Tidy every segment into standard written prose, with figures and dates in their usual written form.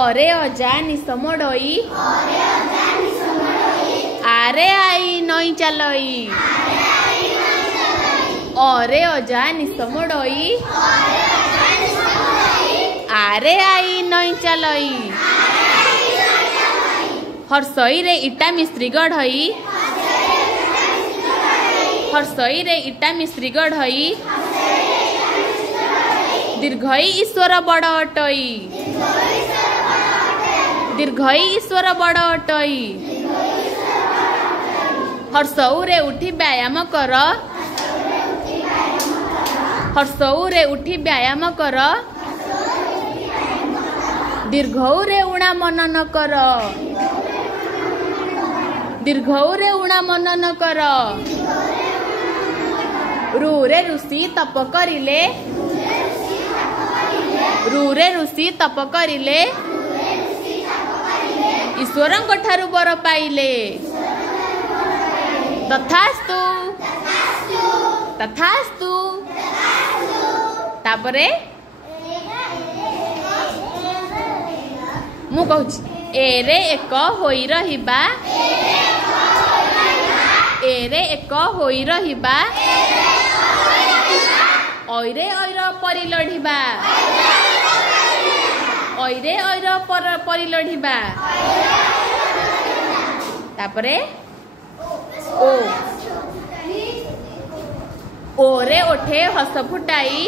अरे अजा निसमोडई आरे आई नई चलई अरे अजा निसमोडई आरे आई नई चलई हर्षई रे इटा मिस्त्री गढ़ई हर्षई रे इटा मिस्त्री गढ़ई दीर्घई ईश्वर बड़ अटई दीर्घई ईश्वर बड़ अटई हर्षऊ रे उठी व्यायाम कर हर्षऊ रे उठी व्यायाम कर दीर्घऊ रे उणा मनन कर दीर्घऊ रे उणा मनन कर रू रे ऋषि तप करिले रू रे ऋषि तप करिले ईश्वरंक ठारू बर पाइले तथास्तु तथास्तु तापरे मु कहूची एरे एक होई रहिबा एरे एक होई रहिबा ओइरे ओइर परि लढिबा ओइरे ओइर परि लढिबा तापरे ओ ओरे ओठे हस फुटाई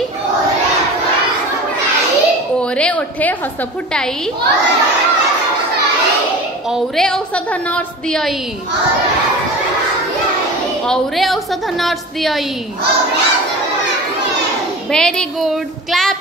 ओरे ओठे हस फुटाई औरे औषध नर्स दियई औरे औषध नर्स दियई वेरी गुड क्लैप।